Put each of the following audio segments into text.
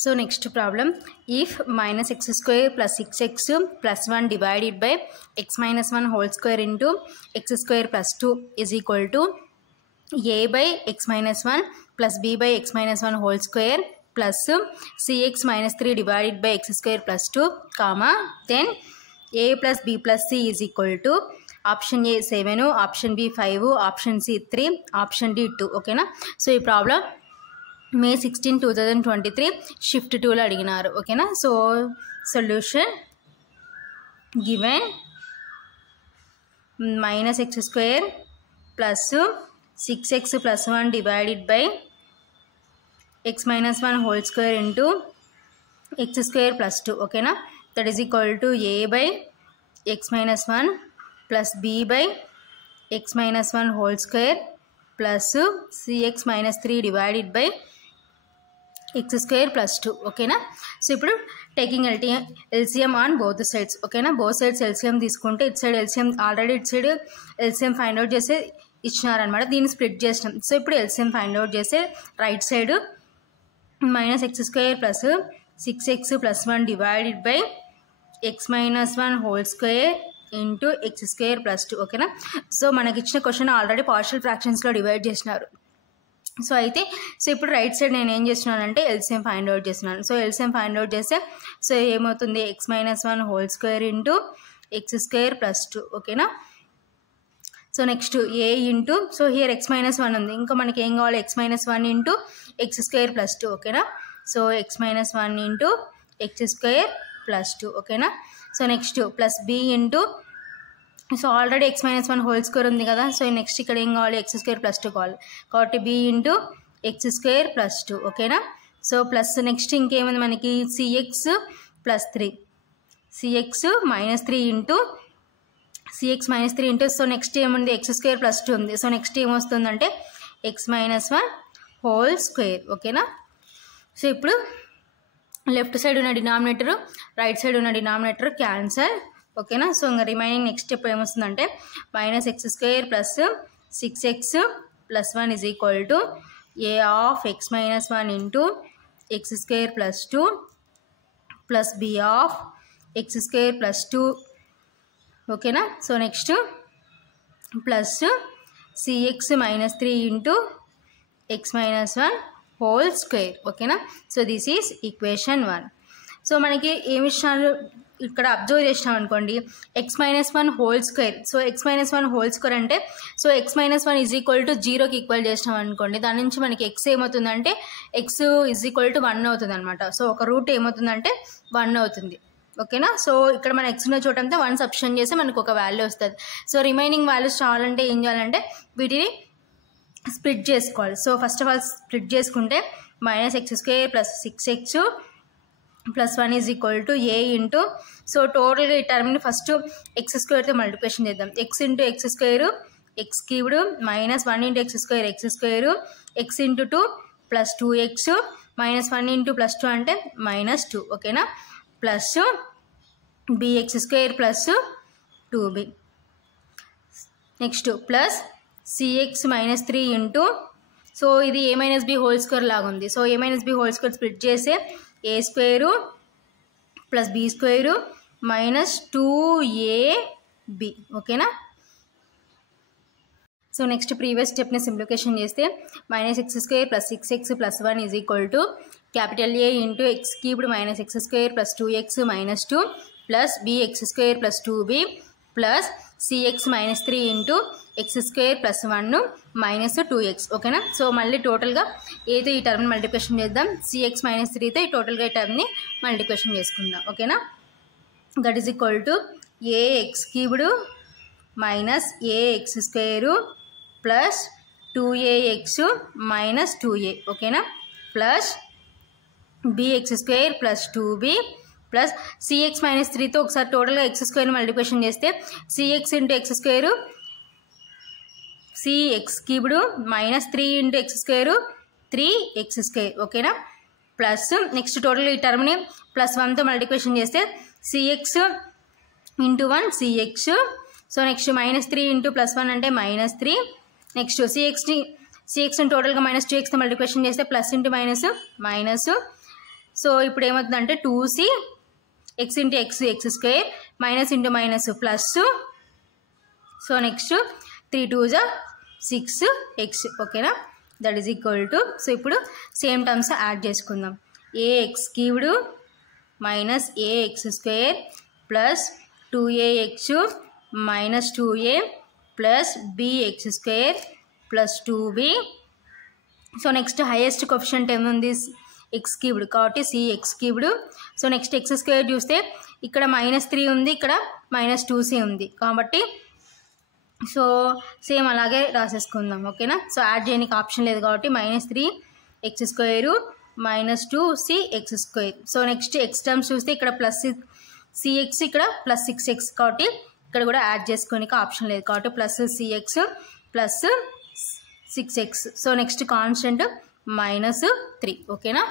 So next problem, if minus x square plus 6x plus 1 divided by x minus 1 whole square into x square plus 2 is equal to a by x minus 1 plus b by x minus 1 whole square plus cx minus 3 divided by x square plus 2 comma then a plus b plus c is equal to option A 7, option B 5, option C 3, option D 2. Okay na? So ఈ problem May 16, 2023 shift 2లో అడిగినారు. ఓకేనా? So solution given minus x square plus 6x plus 1 divided by x minus 1 whole square into x square plus 2. ఓకేనా? that is equal to a by x minus 1 plus b by x minus 1 whole square plus cx minus 3 divided by x square plus 2. ఓకేనా? So ఇప్పుడు taking LCM on both sides. ఓకేనా? Both sides LCM తీసుకుంటే ఇటు side LCM already ఇటు side LCM find out చేసి ఇచ్చినారనమాట. దీన్ని split చేసినాం. So ఇప్పుడు ఎల్సిఎం ఫైండ్ అవుట్ చేస్తే right side minus x square plus 6x plus 1 divided by X minus 1 whole square into x square plus 2. ఓకేనా? So మనకి ఇచ్చిన question already partial ఫ్రాక్షన్స్లో divide చేసినారు. So అయితే ఇప్పుడు రైట్ సైడ్ నేను ఏం చేస్తున్నానంటే ఎల్సిఎం ఫైండ్ అవుట్ చేస్తున్నాను. సో ఎల్సిఎం ఫైండ్ అవుట్ చేస్తే సో ఏమవుతుంది x minus 1 whole square into x square plus 2. ఓకేనా? So next a into so here x minus 1 ఉంది, ఇంకా మనకి ఏం కావాలి x minus 1 into x square plus 2. ఓకేనా? So x minus 1 into x square plus 2. ఓకేనా? So next plus b into so already x minus 1 whole square ఉంది కదా. So next ఇక్కడ ఏం కావాలి ఎక్స్ స్క్వేర్ ప్లస్ 2 కావాలి కాబట్టి b into x square plus 2. ఓకేనా? సో ప్లస్ నెక్స్ట్ ఇంకేముంది మనకి c x plus 3 c x minus 3 into c x minus 3 into so next ఏముంది ఎక్స్ స్క్వేర్ ప్లస్ 2 ఉంది. సో నెక్స్ట్ ఏమొస్తుందంటే ఎక్స్ మైనస్ 1 హోల్ స్క్వేర్. ఓకేనా? సో ఇప్పుడు లెఫ్ట్ సైడ్ ఉన్న డినామినేటర్ రైట్ సైడ్ ఉన్న డినామినేటర్ క్యాన్సల్. ఓకేనా? సో ఇంకా రిమైనింగ్ నెక్స్ట్ స్టెప్ ఏమొస్తుందంటే minus x square plus 6x plus 1 is equal to a of x minus 1 into x square plus 2 plus b of x square plus 2. ఓకేనా? So next plus c x minus 3 into x minus 1 whole square. ఓకేనా? So this is equation 1. So మనకి ఏమి ఇచ్చినారు ఇక్కడ observe చేసినాం అనుకోండి x minus 1 whole square. So x minus 1 whole square అంటే so x minus 1 is equal to 0కి equal చేసినాం అనుకోండి, దాని నుంచి మనకి ఎక్స్ ఏమవుతుందంటే ఎక్స్ ఈజ్ ఈక్వల్ టు 1 అవుతుంది అనమాట. సో ఒక రూట్ ఏమవుతుందంటే 1 అవుతుంది. ఓకేనా? సో ఇక్కడ మన ఎక్స్ ఉన్న చోట అంతా 1 సబ్స్టిట్యూట్ చేస్తే మనకు ఒక వాల్యూ వస్తుంది. సో రిమైనింగ్ వాల్యూస్ రావాలంటే ఏం చేయాలంటే వీటిని స్ప్లిట్ చేసుకోవాలి. So first of all split చేసుకుంటే minus x square plus 6x plus 1 is equal to a into so టోటల్గా ఈ టర్మ్ని ఫస్ట్ ఎక్స్ స్క్వేర్తో మల్టిప్లికేషన్ చేద్దాం. X into x square x cubed minus 1 into x square x into 2 plus 2x minus 1 into plus 2 అంటే minus 2. ఓకేనా? Plus b x square plus 2b next plus c x minus 3 into so ఇది ఏ minus b whole square లాగా ఉంది. So a minus b whole square split చేస్తే a square plus b square minus 2ab. ఓకేనా? So next previous స్టెప్ని simplification చేస్తే minus x square plus 6x plus 1 is equal to capital A into x cubed minus x square plus 2x minus 2 plus b x square plus 2b plus c x minus 3 into x square plus 1 minus 2x. ఓకేనా? So మళ్ళీ టోటల్గా ఏదో ఈ టర్మ్ని multiplication చేద్దాం. C x minus 3తో ఈ టోటల్గా ఈ టర్మ్ని మల్టిప్లికేషన్ చేసుకుందాం. ఓకేనా? That is equal to a x cubed minus a x square plus 2ax minus 2a. ఓకేనా? Plus b x square plus 2b plus c x minus 3తో ఒకసారి టోటల్గా ఎక్స్ స్క్వేర్ని మల్టిప్లికేషన్ చేస్తే c x into x square c x cubed minus 3 into x square 3x square. ఓకేనా? Plus next total ఈ టర్మ్ని plus 1తో మల్టిప్లికేషన్ చేస్తే c x into 1 CX. So next minus 3 into plus 1 అంటే మైనస్ 3. నెక్స్ట్ సిఎక్స్ని టోటల్గా మైనస్ 2xతో మల్టిప్లికేషన్ చేస్తే plus into minus minus so ఇప్పుడు ఏమవుతుందంటే 2c x into X X square minus into minus plus. So next 3 2 6x ఓకేనా, that is equal to. సో ఇప్పుడు same terms add చేసుకుందాం. ax cubed minus ax square plus 2ax minus 2a plus bx square plus 2b. So next highest coefficient ఏముంది, X cubed కాబట్టి cx cubed. So next X square చూస్తే ఇక్కడ -3 ఉంది, ఇక్కడ -2c ఉంది కాబట్టి సో సేమ్ అలాగే రాసేసుకుందాం ఓకేనా. సో యాడ్ చేయడానికి ఆప్షన్ లేదు కాబట్టి -3x square -2cx square. So next X terms చూస్తే ఇక్కడ ప్లస్ cx ఇక్కడ ప్లస్ 6x కాబట్టి ఇక్కడ కూడా యాడ్ చేసుకోనికి ఆప్షన్ లేదు కాబట్టి plus cx plus 6x. So next constant -3 ఓకేనా,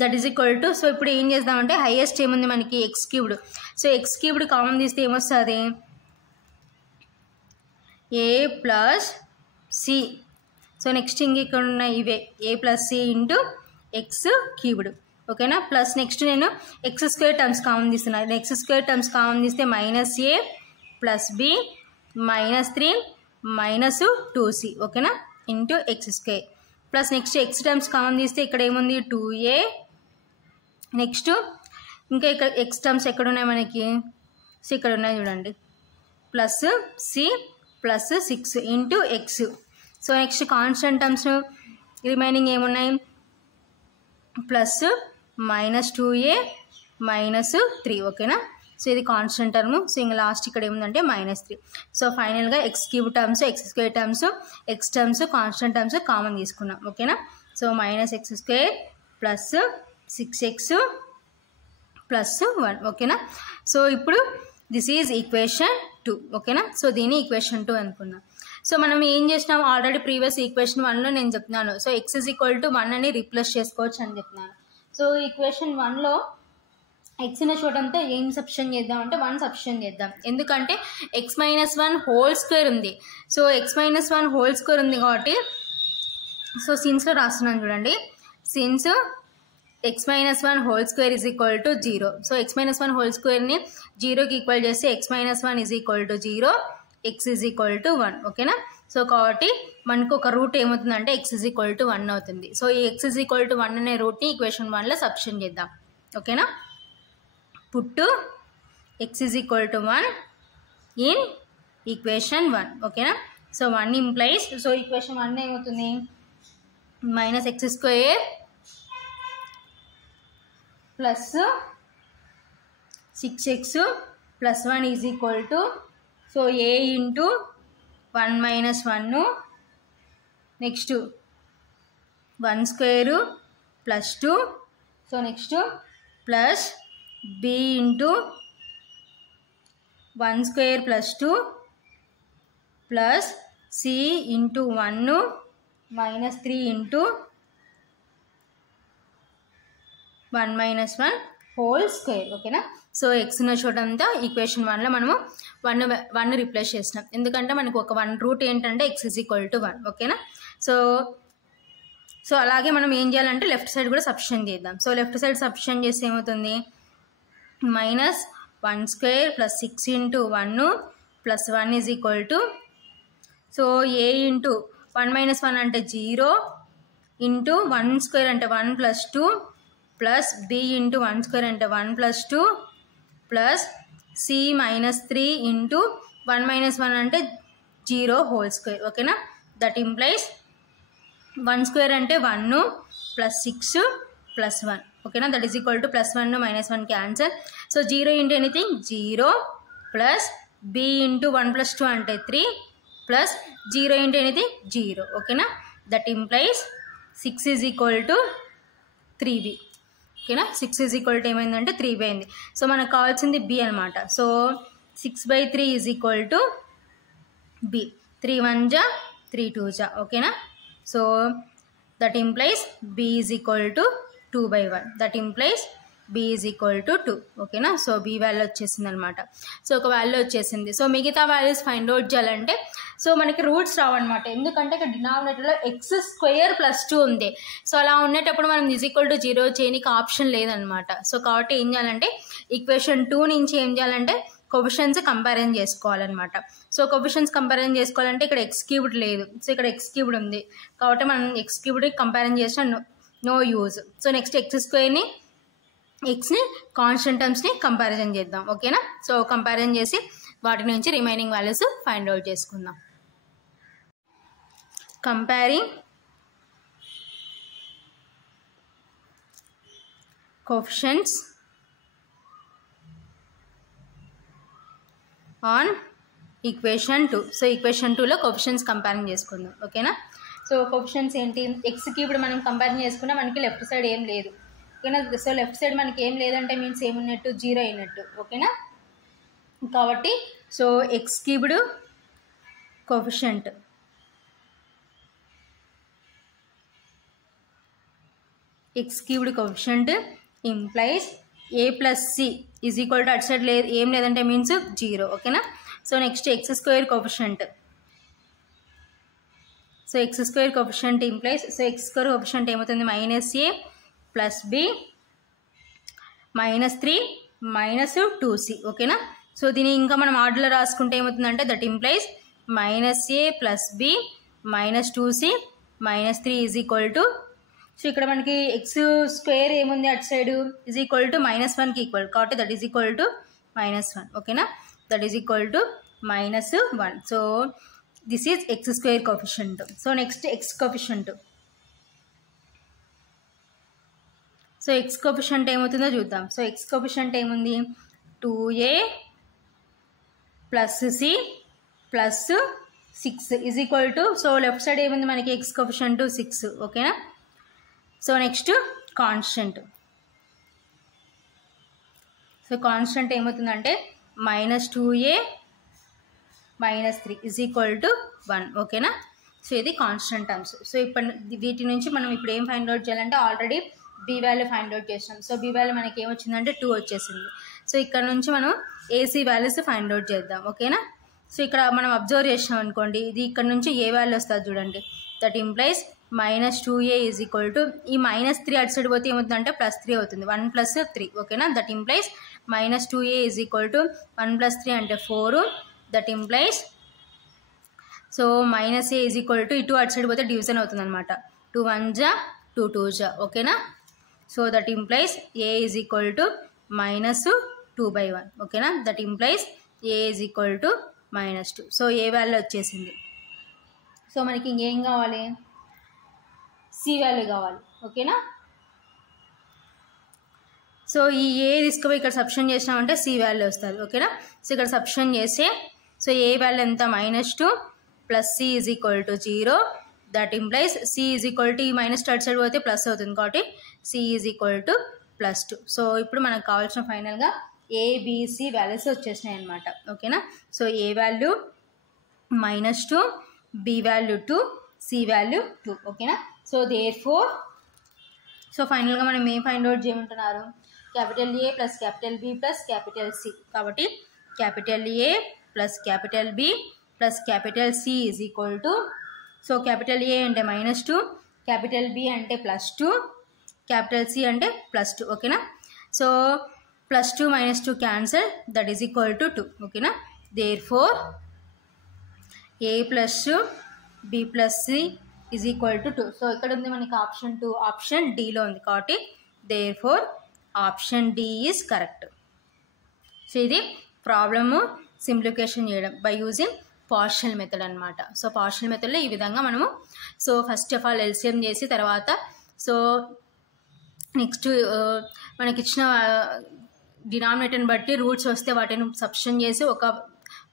దట్ ఈజ్ ఈక్వల్ టు. సో ఇప్పుడు ఏం చేద్దామంటే హైయెస్ట్ ఏముంది మనకి x cubed. So x cubed common తీస్తే ఏమొస్తుంది, a plus c. So next ఇంక ఇక్కడ ఉన్న ఇవే a plus c into x cubed ఓకేనా. ప్లస్ నెక్స్ట్ నేను ఎక్స్ స్క్వేర్ టర్మ్స్ కామన్ తీస్తున్నాను. ఎక్స్ స్క్వేర్ టర్మ్స్ కామన్ తీస్తే -a ప్లస్ b -3 -2c ఓకేనా into x square. Plus next X terms common తీస్తే ఇక్కడ ఏముంది 2a. నెక్స్ట్ ఇంకా ఇక్కడ ఎక్స్ టర్మ్స్ ఎక్కడ ఉన్నాయి మనకి, సో ఇక్కడ ఉన్నాయి చూడండి, plus c plus 6 into x. So next constant terms remaining ఏమున్నాయి, ప్లస్ -2a -3 ఓకేనా. సో ఇది కాన్స్టెంట్ టర్మ్. సో ఇంకా లాస్ట్ ఇక్కడ ఏముందంటే -3. సో ఫైనల్గా x cube terms x square terms x terms constant terms common తీసుకున్నాం ఓకేనా. So -x square plus 6x plus 1 ఓకేనా. సో ఇప్పుడు దిస్ ఈజ్ ఈక్వేషన్ 2 ఓకేనా. సో దీన్ని ఈక్వేషన్ 2 అనుకున్నాం. సో మనం ఏం చేసినాం ఆల్రెడీ ప్రీవియస్ ఈక్వేషన్ 1లో నేను చెప్తున్నాను. So x is equal to 1 అని రీప్లేస్ చేసుకోవచ్చు అని చెప్తున్నాను. సో ఈక్వేషన్ 1లో ఎక్స్ని చూడడంతో ఏం సబ్స్టిట్యూట్ చేద్దాం అంటే 1 సబ్స్టిట్యూట్ చేద్దాం. ఎందుకంటే x-1 హోల్ స్క్వేర్ ఉంది. సో x-1 హోల్ స్క్వేర్ ఉంది కాబట్టి సో సిన్స్లో రాస్తున్నాను చూడండి, since x-1 whole square is equal to 0. So x-1 whole స్క్వేర్ని 0కి ఈక్వల్ చేస్తే x-1 is equal to 0, x is equal to 1 ఓకేనా. సో కాబట్టి మనకు ఒక రూట్ ఏమవుతుందంటే x ఈజ్ ఈక్వల్ టు 1 అవుతుంది. సో ఈ x ఈజ్ ఈక్వల్ టు 1 అనే రూట్ని ఈక్వేషన్ 1లో సబ్స్టిట్యూట్ చేద్దాం ఓకేనా. పుట్టు x is equal to 1 in equation 1 ఓకేనా. సో 1 ఇంప్లైస్, సో ఈక్వేషన్ 1 ఏమవుతుంది -x square plus 6x plus 1 is equal to so a into 1 minus 1 next 1 square plus 2. So next plus b into 1 square plus 2 plus c into 1 minus 3 into 1 minus 1 whole square ఓకేనా. So ఎక్స్ను చూడడంతో equation 1లో మనము 1 replace చేసినాం. ఎందుకంటే మనకు ఒక 1 route ఏంటంటే x is equal to 1 ఓకేనా. So అలాగే మనం ఏం చేయాలంటే లెఫ్ట్ సైడ్ కూడా సబ్స్టిట్యూట్ చేద్దాం. సో లెఫ్ట్ సైడ్ సబ్స్టిట్యూట్ చేస్తే ఏమవుతుంది -1 square plus 6 into 1 plus 1 is equal to so a into 1 minus 1 అంటే 0 ఇంటూ 1 స్క్వేర్ అంటే 1 plus 2 plus b into 1 square అంటే 1 plus 2 plus c minus 3 into 1 minus 1 అంటే 0 whole square ఓకేనా. That implies 1 square అంటే 1 plus 6 plus 1 ఓకేనా. That is equal to plus 1 minus 1 cancel. So 0 into anything 0 plus b into 1 plus 2 అంటే 3 plus 0 into anything 0 ఓకేనా. That implies 6 is equal to 3b ఓకేనా. 6 is equal to ఏమైందంటే 3b అయింది. So మనకు కావాల్సింది b అనమాట. So 6/3 is equal to b. 3 1 జా 3 2 జా ఓకేనా. So that implies b is equal to 2/1. That implies b is equal to 2 ఓకేనా. సో బి వాల్యూ వచ్చేసింది అనమాట. సో ఒక వాల్యూ వచ్చేసింది. సో మిగతా వాల్యూస్ ఫైండ్ అవుట్ చేయాలంటే సో మనకి రూట్స్ రావన్నమాట. ఎందుకంటే ఇక్కడ డినామినేటర్లో x² + 2 ఉంది. సో అలా ఉండేటప్పుడు మనం ఈజ్ ఈక్వల్ టు 0 చేయడానికి ఆప్షన్ లేదనమాట. సో కాబట్టి ఏం చేయాలంటే ఈక్వేషన్ 2 నుంచి ఏం చేయాలంటే కోఎఫిషియెంట్స్ కంపారిజన్ చేసుకోవాలన్నమాట. సో కోఎఫిషియెంట్స్ కంపారిజన్ చేసుకోవాలంటే ఇక్కడ x³ లేదు. సో ఇక్కడ x³ ఉంది కాబట్టి మనం x³ కంపారిజన్ చేసిన no use. So next x² ఎక్స్ని కాన్స్టెంట్ టర్మ్స్ని కంపారిజన్ చేద్దాం ఓకేనా. సో కంపారిజన్ చేసి వాటి నుంచి రిమైనింగ్ వాల్యూస్ ఫైండ్ అవుట్ చేసుకుందాం. Comparing coefficients on equation 2. So equation 2లో కోఎఫిషియెంట్స్ కంపేరింగ్ చేసుకుందాం ఓకేనా. సో కోఎఫిషియెంట్స్ ఏంటి, ఎక్స్కి ఇప్పుడు మనం కంపేరింగ్ చేసుకున్నా మనకి లెఫ్ట్ సైడ్ ఏం లేదు ఓకేనా. సో లెఫ్ట్ సైడ్ మనకి ఏం లేదంటే మీన్స్ ఏమున్నట్టు 0 అయినట్టు ఓకేనా. కాబట్టి so x³ coefficient x³ coefficient implies a + c is equal to అటు సైడ్ లేదు ఏం లేదంటే మీన్స్ 0 ఓకేనా. So next x² coefficient. So x² coefficient implies so x² coefficient ఏమవుతుంది -a + b -3 -2c ఓకేనా. సో దీన్ని ఇంకా మనం ఆర్డర్లో రాసుకుంటే ఏమవుతుందంటే that implies -a + b -2c -3 is equal to so ఇక్కడ మనకి x² ఏముంది అటు సైడ్ ఈజ్ ఈక్వల్ టు -1కి ఈక్వల్ కాబట్టి దట్ ఈజ్ ఈక్వల్ టు -1 ఓకేనా. That is equal to -1. So this is x² coefficient. So next x coefficient. So x coefficient ఏమవుతుందో చూద్దాం. So x coefficient ఏముంది 2a + c + 6 is equal to so left side ఏముంది మనకి x coefficient 6 ఓకేనా. So next constant. So constant ఏమవుతుందంటే -2a -3 is equal to 1 ఓకేనా. So ఇది constant terms. So ఇప్పుడు వీటి నుంచి మనం ఇప్పుడు ఏం ఫైండ్ అవుట్ చేయాలంటే already b value find out చేసాం. సో బి వాల్యూ మనకి ఏమొచ్చిందంటే 2 వచ్చేసింది. సో ఇక్కడ నుంచి మనం ఏసీ వాల్యూస్ ఫైండ్ అవుట్ చేద్దాం ఓకేనా. సో ఇక్కడ మనం అబ్జర్వ్ చేసాం అనుకోండి ఇది ఇక్కడ నుంచి ఏ వాల్యూ వస్తుంది చూడండి. That implies -2a is equal to ఈ -3 అటు సైడ్ పోతే ఏమవుతుందంటే +3 అవుతుంది 1 + 3 ఓకేనా. That implies -2a is equal to 1 + 3 అంటే 4. That implies so -a is equal to ఇటు అటు సైడ్ పోతే డివిజన్ అవుతుంది అనమాట 2 1 2 2 ఓకేనా. So that implies a is equal to -2/1 ఓకేనా. That implies a is equal to -2. So a value వచ్చేసింది. So మనకి ఇంకేం కావాలి సి వాల్యూ కావాలి ఓకేనా. సో ఈ ఏ తీసుకుపోయి ఇక్కడ సబ్స్టిట్యూట్ చేసినామంటే సి వాల్యూ వస్తుంది ఓకేనా. సో ఇక్కడ సబ్స్టిట్యూట్ చేస్తే సో ఏ వాల్యూ ఎంత -2 + c is equal to 0. That implies c is equal to ఈ -2 అటు సైడ్ పోతే ప్లస్ అవుతుంది కాబట్టి c is equal to +2. So ఇప్పుడు మనకు కావాల్సిన ఫైనల్గా ఏబిసి వాల్యూస్ వచ్చేసినాయి అనమాట ఓకేనా. So a value -2, b value 2, c value 2 ఓకేనా. సో దేర్ఫోర్ సో ఫైనల్గా మనం ఏం ఫైండ్ అవుట్ చేయమంటున్నారు A + B + C. కాబట్టి A + B + C is equal to so A అంటే -2, B అంటే +2, C అంటే +2 ఓకేనా. So +2 - 2 cancel that is equal to 2 ఓకేనా. Therefore A + B + C is equal to 2. So ఇక్కడ ఉంది మనకి ఆప్షన్ 2 ఆప్షన్ డీలో ఉంది కాబట్టి therefore option D is correct. So ఇది ప్రాబ్లము సింప్లిఫికేషన్ చేయడం బై యూజింగ్ పార్షియల్ మెథడ్ అనమాట. సో పార్షియల్ మెథడ్లో ఈ విధంగా మనము so first of all LCM చేసి తర్వాత సో నెక్స్ట్ మనకి ఇచ్చిన డినామినేటర్ని బట్టి రూట్స్ వస్తే వాటిని సబ్స్టిట్యూట్ చేసి ఒక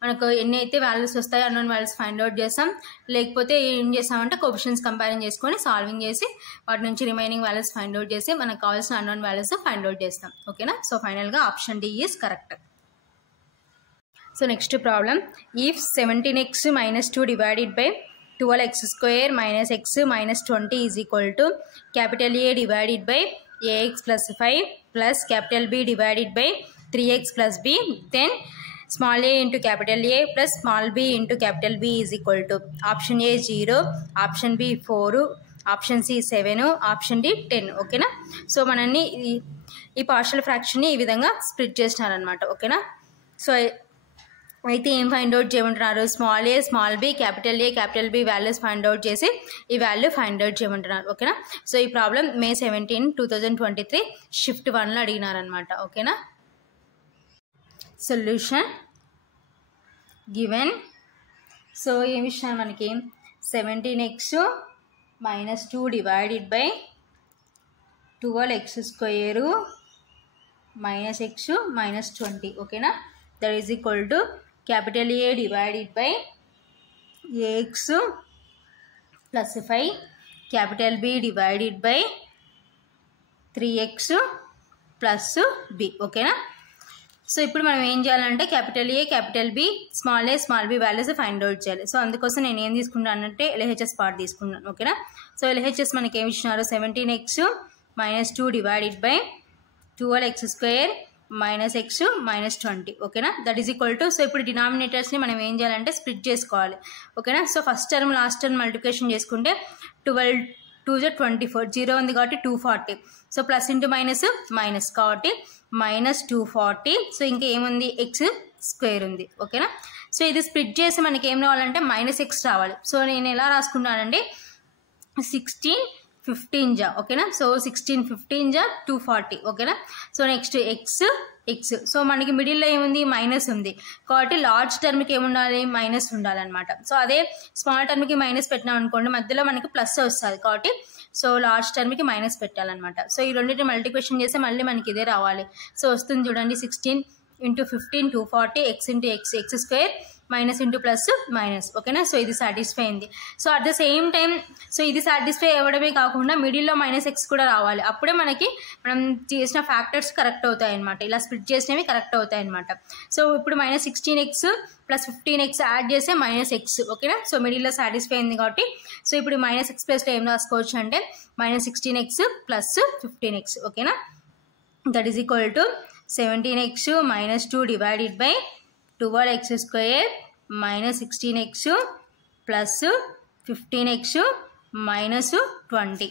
మనకు ఎన్ని అయితే వాల్యూస్ వస్తాయో అన్నోన్ వాల్యూస్ ఫైండ్ అవుట్ చేస్తాం. లేకపోతే ఏం చేస్తామంటే కోఎఫిషియెంట్స్ కంపారిజన్ చేసుకొని సాల్వింగ్ చేసి వాటి నుంచి రిమైనింగ్ వాల్యూస్ ఫైండ్ అవుట్ చేసి మనకు కావాల్సిన అన్నోన్ వాల్యూస్ ఫైండ్ అవుట్ చేస్తాం ఓకేనా. సో ఫైనల్గా option D is correct. So next problem if 17x - 2 divided by 12x² - x - 20 is equal to A divided by ax plus 5 plus capital B divided by 3x plus b, then small a into capital A plus small b into capital B is equal to option A 0, option B 4, option C 7, option D 10. ఓకేనా. So మనల్ని ఈ partial ఫ్రాక్షన్ని ఈ విధంగా split చేసినారనమాట. ఓకేనా. So అయితే ఏం find out చేయమంటున్నారు, small A small B capital A capital B values find out చేసి ఈ వాల్యూ ఫైండ్ అవుట్ చేయమంటున్నారు. ఓకేనా. సో ఈ ప్రాబ్లం May 17, 2023 షిఫ్ట్ 1లో అడిగినారనమాట. ఓకేనా. Solution given. సో ఏమి ఇచ్చినారు మనకి, 17x minus 2 divided by 12x square minus x minus 20. ఓకేనా. that is equal to capital A divided by ax plus 5 capital B divided by 3x plus b. ఓకేనా. So ఇప్పుడు మనం ఏం చేయాలంటే capital A capital B small A small B values find out చేయాలి. So అందుకోసం నేను ఏం తీసుకుంటానంటే LHS పార్ట్ తీసుకున్నాను. ఓకేనా. సో LHS మనకి ఏమి ఇచ్చినారు, 17x minus 2 divided by 12x square minus x minus 20. ఓకేనా. దట్ ఈస్ ఈక్వల్ టు, సో ఇప్పుడు డినామినేటర్స్ని మనం ఏం చేయాలంటే స్ప్లిట్ చేసుకోవాలి. ఓకేనా. So first term last term multiplication చేసుకుంటే 12 2 24, 0 ఉంది కాబట్టి 240. So plus into minus minus కాబట్టి minus 240. సో ఇంకా ఏముంది, ఎక్స్ స్క్వేర్ ఉంది. ఓకేనా. సో ఇది స్ప్లిట్ చేసి మనకి ఏం రావాలంటే -x రావాలి. సో నేను ఎలా రాసుకుంటానంటే 16 15 జా. ఓకేనా. సో 16 15 జా 240. ఓకేనా. So next X. సో మనకి మిడిల్లో ఏముంది, మైనస్ ఉంది కాబట్టి లార్జ్ టర్మ్కి ఏముండాలి, మైనస్ ఉండాలన్నమాట. సో అదే స్మాల్ టర్మ్కి మైనస్ పెట్టినాం అనుకోండి, మధ్యలో మనకి ప్లస్ వస్తుంది కాబట్టి సో లార్జ్ టర్మ్కి మైనస్ పెట్టాలన్నమాట. సో ఈ రెండింటిని మల్టిప్లికేషన్ చేస్తే మళ్ళీ మనకి ఇదే రావాలి. సో వస్తుంది చూడండి, 16 × 15 240, X into X X square minus into plus minus. ఓకేనా. సో ఇది సాటిస్ఫై అయింది. So at the same time so ఇది సాటిస్ఫై అవ్వడమే కాకుండా మిడిల్లో -x కూడా రావాలి. అప్పుడే మనకి మనం చేసిన ఫ్యాక్టర్స్ కరెక్ట్ అవుతాయి అనమాట. ఇలా స్ప్లిట్ చేసినవి కరెక్ట్ అవుతాయి అనమాట. సో ఇప్పుడు -16x ప్లస్ 15x యాడ్ చేస్తే -x. ఓకేనా. సో మిడిల్లో సాటిస్ఫై అయింది కాబట్టి సో ఇప్పుడు -x ప్లస్లో ఏం రాసుకోవచ్చు అంటే -16x ప్లస్ 15x. ఓకేనా. That is equal to 17x minus 2 divided by 12x square minus 16x plus 15x minus 20.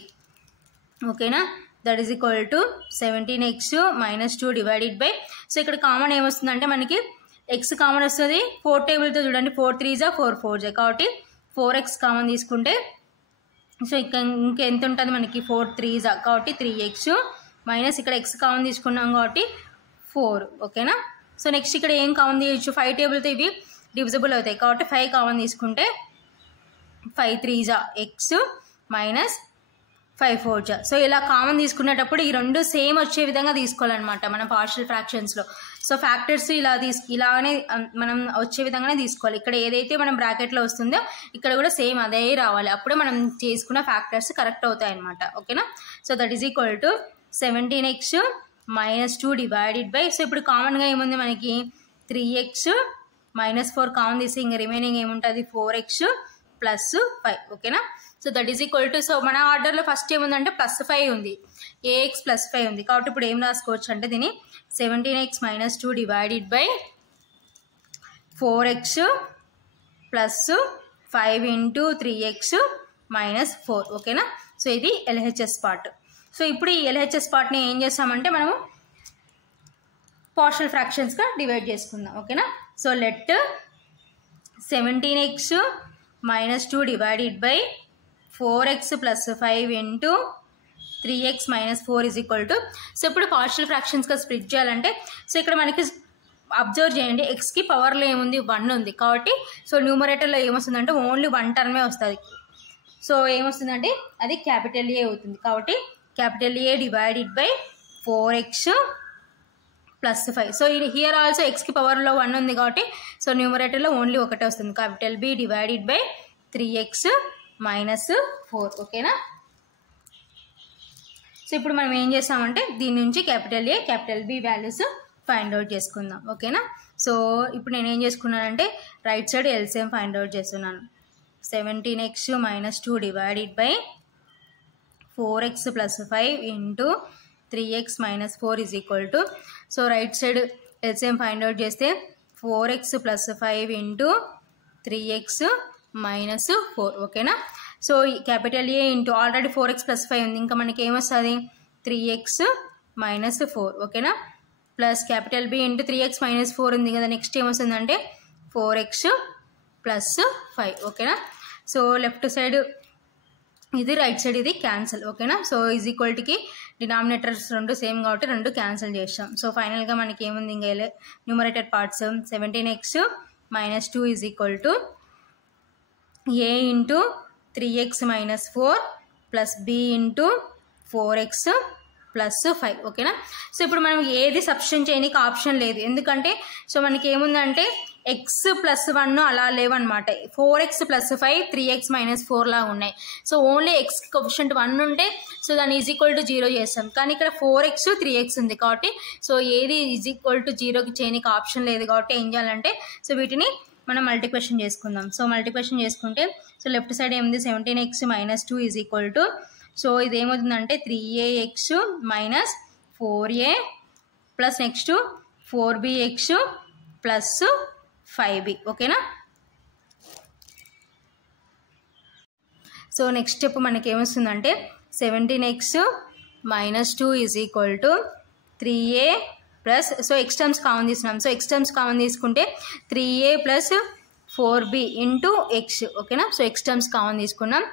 ఓకేనా. That is equal to 17x minus 2 divided by, so ఇక్కడ కామన్ ఏమొస్తుందంటే మనకి x కామన్ వస్తుంది. 4 టేబుల్తో చూడండి, 4 3 4 4 కాబట్టి 4x కామన్ తీసుకుంటే so ఇంకెంత ఉంటుంది మనకి, 4 3 కాబట్టి 3x మైనస్ ఇక్కడ x కామన్ తీసుకున్నాం కాబట్టి 4. ఓకేనా. సో నెక్స్ట్ ఇక్కడ ఏం కామన్ తీయచ్చు, 5 టేబుల్తో ఇవి డివిజిబుల్ అవుతాయి కాబట్టి 5 కామన్ తీసుకుంటే 5 3 x మైనస్ 5 4 సో ఇలా కామన్ తీసుకునేటప్పుడు ఈ రెండు సేమ్ వచ్చే విధంగా తీసుకోవాలన్నమాట మనం పార్షియల్ ఫ్రాక్షన్స్లో. సో ఫ్యాక్టర్స్ ఇలానే మనం వచ్చే విధంగానే తీసుకోవాలి. ఇక్కడ ఏదైతే మనం బ్రాకెట్లో వస్తుందో ఇక్కడ కూడా సేమ్ అదే రావాలి. అప్పుడే మనం చేసుకున్న ఫ్యాక్టర్స్ కరెక్ట్ అవుతాయి అన్నమాట. ఓకేనా. So that is equal to 17x minus 2 divided by, so ఇప్పుడు కామన్గా ఏముంది మనకి 3x minus 4 కామన్ తీసి ఇంకా రిమైనింగ్ ఏముంటుంది 4x ప్లస్ 5. ఓకేనా. So that is equal to, so మన ఆర్డర్లో ఫస్ట్ ఏముందంటే +5 ఉంది, ax +5 ఉంది కాబట్టి ఇప్పుడు ఏం రాసుకోవచ్చు అంటే దీన్ని 17x minus 2 divided by 4x plus 5 into 3x minus 4. ఓకేనా. సో ఇది LHS పార్ట్. సో ఇప్పుడు ఈ LHS పార్ట్ని ఏం చేస్తామంటే మనము పార్షియల్ ఫ్రాక్షన్స్గా డివైడ్ చేసుకుందాం. ఓకేనా. So let 17x minus 2 divided by 4x plus 5 into 3x minus 4 is equal to, so ఇప్పుడు పార్షియల్ ఫ్రాక్షన్స్గా స్ప్లిట్ చేయాలంటే సో ఇక్కడ మనకి అబ్జర్వ్ చేయండి, ఎక్స్కి పవర్లో ఏముంది 1 ఉంది కాబట్టి సో న్యూమరేటర్లో ఏమొస్తుందంటే ఓన్లీ 1 టర్మే వస్తుంది. సో ఏమొస్తుందంటే అది క్యాపిటల్ ఏ అవుతుంది కాబట్టి capital A divided by 4x plus 5. So here also ఎక్స్కి పవర్లో 1 ఉంది కాబట్టి సో న్యూమరేటర్లో ఓన్లీ ఒకటే వస్తుంది, capital B divided by 3x minus 4. ఓకేనా. సో ఇప్పుడు మనం ఏం చేస్తామంటే దీని నుంచి capital A capital B values find out చేసుకుందాం. ఓకేనా. సో ఇప్పుడు నేను ఏం చేసుకున్నానంటే right side LCM find out చేస్తున్నాను. 17x minus 2 divided by 4x plus 5 into 3x minus 4 is equal to, so right side LCM find out చేస్తే 4x plus 5 into 3x minus 4 ఓకేనా. So capital A into already 4x plus 5 ఉంది, ఇంకా మనకి ఏమొస్తుంది 3x minus 4 ఓకేనా, plus capital B into 3x minus 4 ఉంది కదా, next ఏమొస్తుందంటే 4x plus 5 ఓకేనా. సో లెఫ్ట్ సైడ్ ఇది రైట్ సైడ్ ఇది క్యాన్సిల్ ఓకేనా. సో ఈజ్ ఈక్వల్టీకి డినామినేటర్స్ రెండు సేమ్ కాబట్టి రెండు క్యాన్సిల్ చేసాం. సో ఫైనల్గా మనకి ఏముంది ఇంకా numerator parts 17x minus 2 is equal to a into 3x minus 4 plus b into 4x plus 5 ఓకేనా. సో ఇప్పుడు మనం ఏది సబ్స్టిట్యూట్ చేయడానికి ఆప్షన్ లేదు, ఎందుకంటే సో మనకి ఏముందంటే ఎక్స్ ప్లస్ 1 అలా లేవన్నమాట, 4x plus 5 3x minus 4 లాగా ఉన్నాయి. సో ఓన్లీ ఎక్స్ కోఎఫిషియంట్ 1 ఉంటే సో దాన్ని ఈజ్ ఈక్వల్ టు 0 చేస్తాం, కానీ ఇక్కడ 4x 3x ఉంది కాబట్టి సో ఏది ఈజ్ ఈక్వల్ టు 0కి చేయడానికి ఆప్షన్ లేదు కాబట్టి ఏం చేయాలంటే సో వీటిని మనం మల్టిప్లికేషన్ చేసుకుందాం. సో మల్టిప్లికేషన్ చేసుకుంటే సో లెఫ్ట్ సైడ్ ఏముంది 17x minus 2 is equal to, so ఇది ఏమవుతుందంటే 3ax minus 4a plus next 4bx plus 5b ఓకేనా. సో నెక్స్ట్ స్టెప్ మనకి ఏమొస్తుందంటే 17x minus 2 is equal to 3a plus, so x terms common తీసుకున్నాం, so x terms common తీసుకుంటే 3a plus 4b into x ఓకేనా. So x terms common తీసుకున్నాం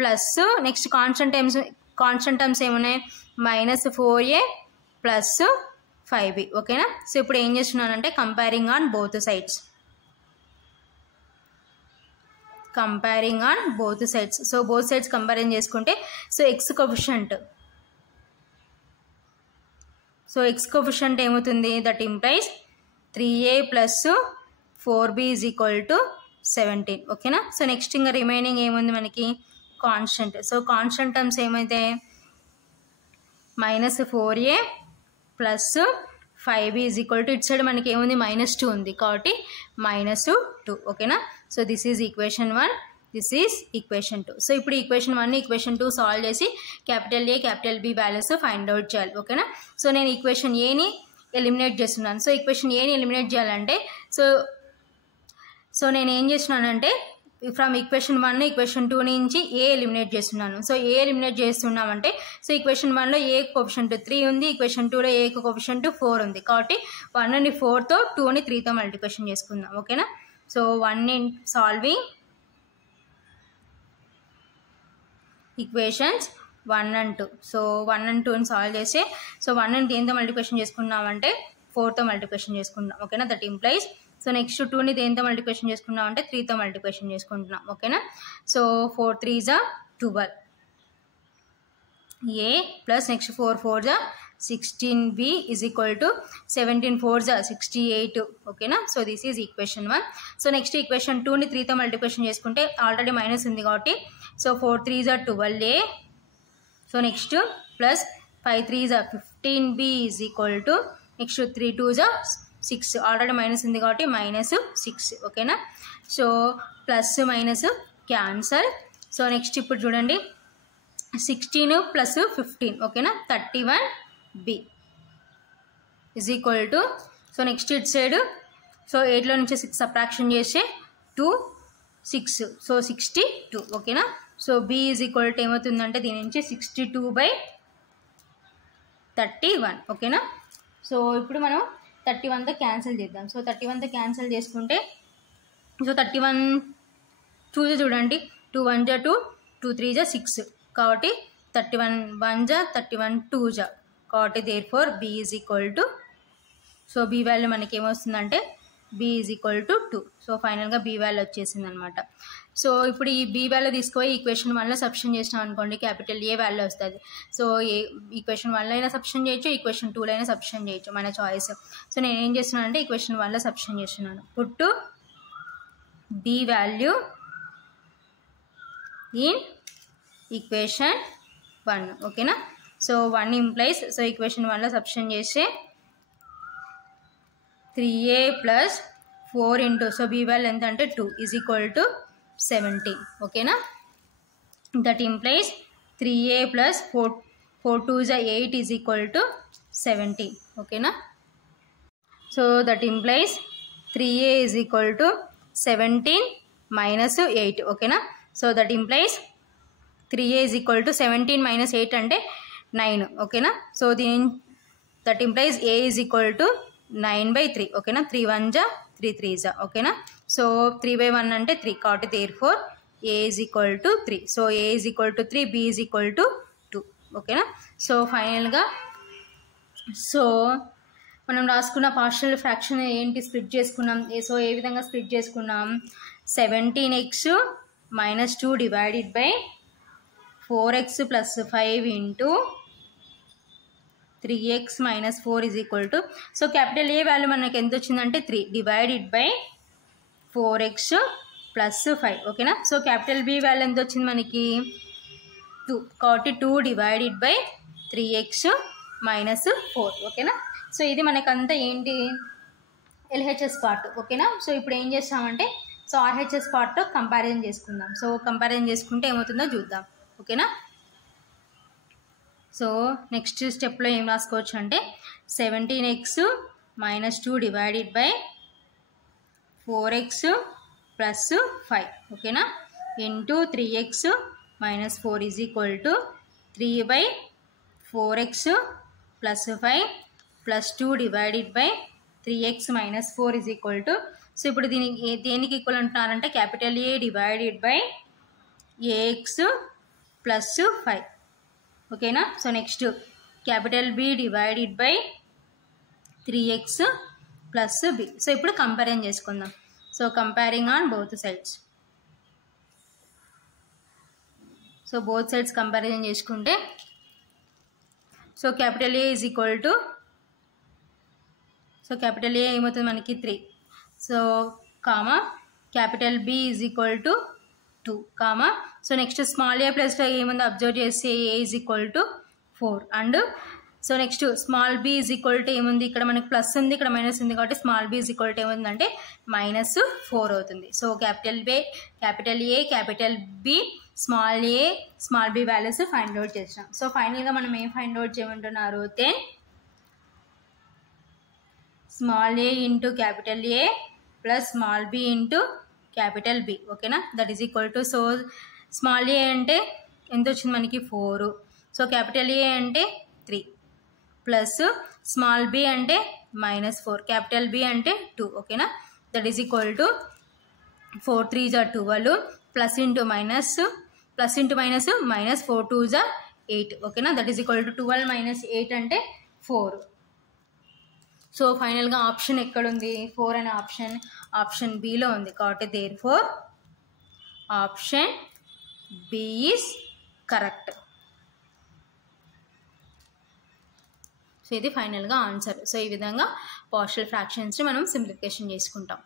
plus next constant terms ఏమున్నాయి minus 4a plus 5b ఓకేనా. So ఇప్పుడు ఏం చేస్తున్నానంటే comparing on both sides, comparing on both sides. So both sides comparing చేసుకుంటే so x coefficient, so x coefficient ఏమవుతుంది that implies 3a plus 4b is equal to 17 ఓకేనా. So next ఇంకా remaining ఏముంది మనకి కాన్స్టెంట్, సో కాన్స్టెంట్ టర్మ్స్ ఏమైతే minus 4a plus 5b is equal to, ఇటు side మనకి ఏముంది -2 ఉంది కాబట్టి -2 ఓకేనా. So this is equation 1, this is equation 2. So ఇప్పుడు ఈక్వేషన్ 1 ఈక్వేషన్ 2 సాల్వ్ చేసి capital A capital B values find out చేయాలి ఓకేనా. సో నేను ఈక్వేషన్ ఏని ఎలిమినేట్ చేస్తున్నాను. సో ఈక్వేషన్ ఏని ఎలిమినేట్ చేయాలంటే సో నేను ఏం చేస్తున్నానంటే ఫ్రమ్ ఈక్వేషన్ 1 ఈక్వేషన్ 2 నుంచి ఏ ఎలిమినేట్ చేస్తున్నాను. సో ఏ ఎలిమినేట్ చేస్తున్నామంటే సో ఈక్వేషన్ 1లో ఏ కోఎఫిషియంట్ 3 ఉంది, ఈక్వేషన్ 2లో ఏ కోఎఫిషియంట్ 4 ఉంది కాబట్టి 1ని 4తో 2ని 3తో మల్టిప్లికేషన్ చేసుకుందాం ఓకేనా. So 1 in solving equations 1 and 2, so 1 and 2ని సాల్వ్ చేస్తే సో 1ని దేంతో మల్టిప్లికేషన్ చేసుకున్నామంటే 4తో మల్టిప్లికేషన్ చేసుకుంటున్నాం ఓకేనా. దట్ ఇంప్లైస్ సో నెక్స్ట్ 2ని దేంతో మల్టిప్లికేషన్ చేసుకున్నాం అంటే 3తో మల్టిప్లికేషన్ చేసుకుంటున్నాం ఓకేనా. So 4 3s are 12 a plus next 4 4s are 16b is equal to 17 4s are 68 ఓకేనా. So this is equation 1. So next equation 2ని 3తో మల్టిప్లికేషన్ చేసుకుంటే ఆల్రెడీ మైనస్ ఉంది కాబట్టి so 4 3s are 12a, so next plus 5 3s are 15b is equal to next 3 2s are 6, already minus ఉంది కాబట్టి -6 ఓకేనా. So plus minus cancel. So next ఇప్పుడు చూడండి 16 plus 15 ఓకేనా 31b is equal to, so next ఇటు side so 8లో నుంచి 6 subtraction చేస్తే 2 6 so 62 ఓకేనా. So b is equal to ఏమవుతుందంటే దీని నుంచి 62/31 ఓకేనా. సో ఇప్పుడు మనం 31తో క్యాన్సిల్ చేద్దాం. సో 31తో క్యాన్సిల్ చేసుకుంటే సో 31 2 చూడండి 2 1 2 2 3 6 కాబట్టి 31 1 31 2 కాబట్టి therefore b is equal to, so b value మనకి ఏమొస్తుందంటే b is equal to 2. So ఫైనల్గా b వాల్యూ వచ్చేసింది అనమాట. సో ఇప్పుడు ఈ b వాల్యూ తీసుకుపోయి ఈక్వేషన్ 1లో సబ్స్టిట్యూట్ చేసినాం అనుకోండి క్యాపిటల్ ఏ వాల్యూ వస్తుంది. సో ఈక్వేషన్ 1లో అయినా సబ్స్టిట్యూట్ చేయొచ్చు, ఈక్వేషన్ 2లో అయినా సబ్స్టిట్యూట్ చేయొచ్చు మన చాయిస్. సో నేను ఏం చేస్తున్నాను అంటే ఈక్వేషన్ 1లో సబ్స్టిట్యూట్ చేస్తున్నాను. Put b value in equation 1 ఓకేనా. సో 1 ఇంప్లైస్ సో ఈక్వేషన్ 1లో సబ్స్టిట్యూట్ చేస్తే 3a plus 4 into so b value ఎంత అంటే 2 ఈజ్ ఈక్వల్ టు 17 ఓకేనా. That implies 3a plus 4 4 2s are 8 is equal to 17. Okay na? So that implies 3a is equal to 17 minus 8. Okay na? So that implies 3a is equal to 17 minus 8 ante 9. Okay na? So that implies a is equal to 9 by 3. Okay na? 3 1 ja 3 3 ja. Okay na? So 3 by 1 ante 3. కాబట్టి therefore a is equal to 3. So a is equal to 3, b is equal to 2. Okay na? So final ga so మనం రాసుకున్న partial fraction ఏంటి, split చేసుకున్నాం. So ఏ విధంగా split చేసుకున్నాం, 17x minus 2 divided by 4x plus 5 into 3x minus 4 is equal to, so capital A value మనకి ఎంత వచ్చిందంటే 3 divided by 4x plus 5. ఓకేనా? సో క్యాపిటల్ బి వాల్యూ ఎంత వచ్చింది మనకి 2, కాబట్టి 2 డివైడెడ్ బై 3x minus 4. ఓకేనా? సో ఇది మనకంతా ఏంటి, ఎల్హెచ్ఎస్ పార్ట్. ఓకేనా? సో ఇప్పుడు ఏం చేస్తామంటే సో ఆర్హెచ్ఎస్ పార్ట్తో కంపారిజన్ చేసుకుందాం. సో కంపారిజన్ చేసుకుంటే ఏమవుతుందో చూద్దాం. ఓకేనా? సో నెక్స్ట్ స్టెప్లో ఏం రాసుకోవచ్చు అంటే 17x minus 2 divided by 4x plus 5. ఓకేనా? Into 3x minus 4 is equal to 3 by 4x plus 5 plus 2 divided by 3x minus 4 is equal to, so ఇప్పుడు దేనికి ఈక్వల్ అంటున్నారంటే capital A divided by ax plus 5. ఓకేనా? So next capital B divided by 3x plus b. So ఇప్పుడు comparison చేసుకుందాం. So comparing on both sides. So both sides comparison చేసుకుంటే so capital A is equal to, so capital A ఏమవుతుంది మనకి 3. So comma capital B is equal to 2 comma, so next small a ప్లస్లో ఏముంది observe చేస్తే a is equal to 4 and so next small b is equal to ఏముంది, ఇక్కడ మనకి plus ఉంది ఇక్కడ మైనస్ ఉంది కాబట్టి small b is equal to ఏముందంటే -4 అవుతుంది. So capital A capital B small A small B values find out చేసాం. సో ఫైనల్గా మనం ఏం ఫైండ్ అవుట్ చేయమంటున్నారు, then small a into capital A plus small b into capital B. ఓకేనా? That is equal to, so small a అంటే ఎంత వచ్చింది మనకి 4, సో క్యాపిటల్ ఏ అంటే 3 ప్లస్ స్మాల్ బి అంటే -4, క్యాపిటల్ బి అంటే 2. ఓకేనా? That is equal to 4 3s are 12 plus into minus -4 2s are 8. ఓకేనా? That is equal to 12 minus 8 అంటే 4. సో ఫైనల్గా ఆప్షన్ ఎక్కడుంది, 4 అనే ఆప్షన్ బిలో ఉంది. కాబట్టి therefore option B is correct. So ఇది ఫైనల్గా ఆన్సర్. సో ఈ విధంగా పార్షియల్ ఫ్రాక్షన్స్ని మనం సింప్లిఫికేషన్ చేసుకుంటాం.